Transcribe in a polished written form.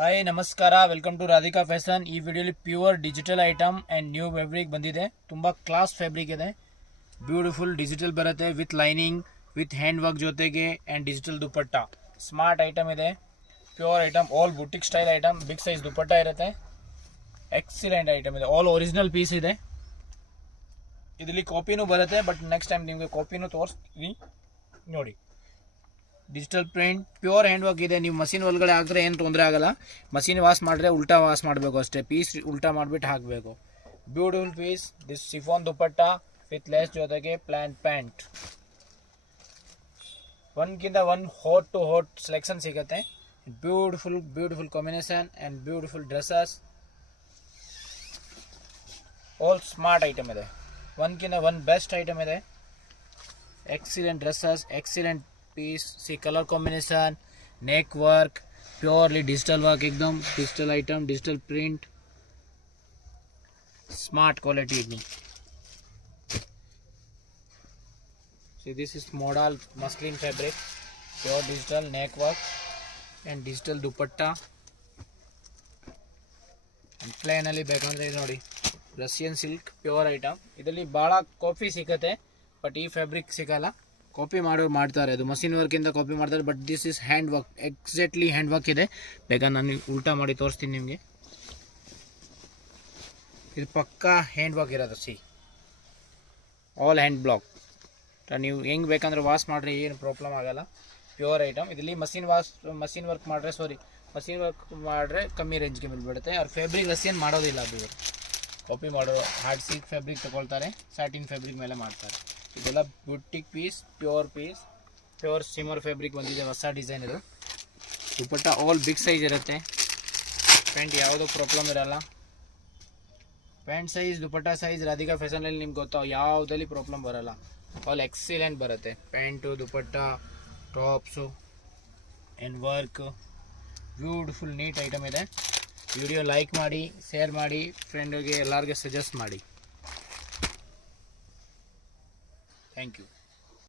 Hi ನಮಸ್ಕಾರ, welcome to Radhika fashion. ಈ ವಿಡಿಯೋಲಿ pure digital item and new fabric ಬಂದಿದೆ. ತುಂಬ ಕ್ಲಾಸ್ ಫ್ಯಾಬ್ರಿಕ್ ಇದೆ. ಬ್ಯೂಟಿಫುಲ್ ಡಿಜಿಟಲ್ ಬರುತ್ತೆ with lining, with hand work ಜೊತೆಗೆ and digital dupatta. Smart item ಇದೆ, pure item, all boutique style item. Big size dupatta ಇರುತ್ತೆ. ಎಕ್ಸಿಲೆಂಟ್ ಐಟಮ್ ಇದೆ, ಆಲ್ ಒರಿಜಿನಲ್ ಪೀಸ್ ಇದೆ. ಇದರಲ್ಲಿ ಕಾಪಿನೂ ಬರುತ್ತೆ, ಬಟ್ ನೆಕ್ಸ್ಟ್ ಟೈಮ್ ನಿಮಗೆ ಕಾಪಿನೂ ತೋರಿಸ್ತೀನಿ ನೋಡಿ. Digital print, pure hand work ಇದೆ. ನೀವು ಮಷಿನ್ ಒಳಗಡೆ ಹಾಕಿದ್ರೆ ಏನು ತೊಂದರೆ ಆಗಲ್ಲ. ಮಷಿನ್ ವಾಶ್ ಮಾಡಿದ್ರೆ ಉಲ್ಟಾ ವಾಶ್ ಮಾಡಬೇಕು ಅಷ್ಟೇ. ಪೀಸ್ ಉಲ್ಟಾ ಮಾಡಿಬಿಟ್ಟು ಹಾಕಬೇಕು. Beautiful piece. This chiffon dupatta with lace ಜೊತೆಗೆ ಪ್ಲಾನ್ ಪ್ಯಾಂಟ್. ಒನ್ಗಿಂತ one hot to hot selection ಸಿಗುತ್ತೆ. Beautiful combination and beautiful dresses. All smart item ಇದೆ. ಒನ್ಗಿಂತ ಒನ್ ಬೆಸ್ಟ್ ಐಟಮ್ ಇದೆ. Excellent dresses, excellent piece. See colour combination, neck work, purely digital work, एकदम digital item, digital print, smart quality. See, this is modal muslin fabric, pure digital neck work and digital dupatta. And plain ಅಲ್ಲಿ ಬೇಕಂದ್ರೆ ನೋಡಿ, Russian silk pure item. ಇದರಲ್ಲಿ ಭಾಳ copy ಸಿಗುತ್ತೆ, but ಈ fabric ಸಿಗಲ್ಲ. Copy ಮಾಡ್ತಾರೆ, ಅದು ಮಷಿನ್ ವರ್ಕಿಂದ ಕಾಪಿ ಮಾಡ್ತಾರೆ. But this is hand work, exactly hand work ಇದೆ. ಬೇಕಾದ್ರೆ ನಾನು ಉಲ್ಟಾ ಮಾಡಿ ತೋರಿಸ್ತೀನಿ ನಿಮಗೆ. ಇದು ಪಕ್ಕಾ ಹ್ಯಾಂಡ್ ವರ್ಕ್ ಇರೋದು. See, all hand block. ನೀವು ಹೆಂಗೆ ಬೇಕಂದ್ರೆ ವಾಶ್ ಮಾಡಿದ್ರೆ ಏನು ಪ್ರಾಬ್ಲಮ್ ಆಗಲ್ಲ. Pure item. ಇದರಲ್ಲಿ ಮಷಿನ್ ವರ್ಕ್ ಮಾಡಿದ್ರೆ ಕಮ್ಮಿ ರೇಂಜ್ಗೆ ಬಿಡ್ಬಿಡುತ್ತೆ. ಅವ್ರು ಫ್ಯಾಬ್ರಿಕ್ ರಸಿಯನ್ ಮಾಡೋದಿಲ್ಲ. ಅದು ಕಾಪಿ ಮಾಡೋ ಹಾರ್ಡ್ ಸಿಲ್ಕ್ ಫ್ಯಾಬ್ರಿಕ್ ತಗೊಳ್ತಾರೆ, ಸ್ಯಾಟಿನ್ ಫ್ಯಾಬ್ರಿಕ್ ಮೇಲೆ ಮಾಡ್ತಾರೆ. ಇದೆಲ್ಲ boutique piece, pure shimmer fabric ಬಂದಿದೆ. ಹೊಸ ಡಿಸೈನ್ ಇದು. ದುಪ್ಪಟ್ಟ ಆಲ್ ಬಿಗ್ ಸೈಜ್ ಇರುತ್ತೆ. ಪ್ಯಾಂಟ್ ಯಾವುದೋ ಪ್ರಾಬ್ಲಮ್ ಇರಲ್ಲ. Pant size, dupatta size Radhika ಫ್ಯಾಷನಲ್ಲಿ ನಿಮ್ಗೆ ಗೊತ್ತಾವ, ಯಾವುದಲ್ಲಿ ಪ್ರಾಬ್ಲಮ್ ಬರಲ್ಲ. ಆಲ್ ಎಕ್ಸಿಲೆಂಟ್ ಬರುತ್ತೆ. Pant, dupatta, tops and work. Beautiful neat item ಇದೆ. ವಿಡಿಯೋ ಲೈಕ್ ಮಾಡಿ, ಶೇರ್ ಮಾಡಿ, ಫ್ರೆಂಡಿಗೆ ಎಲ್ಲರಿಗೆ ಸಜೆಸ್ಟ್ ಮಾಡಿ. Thank you.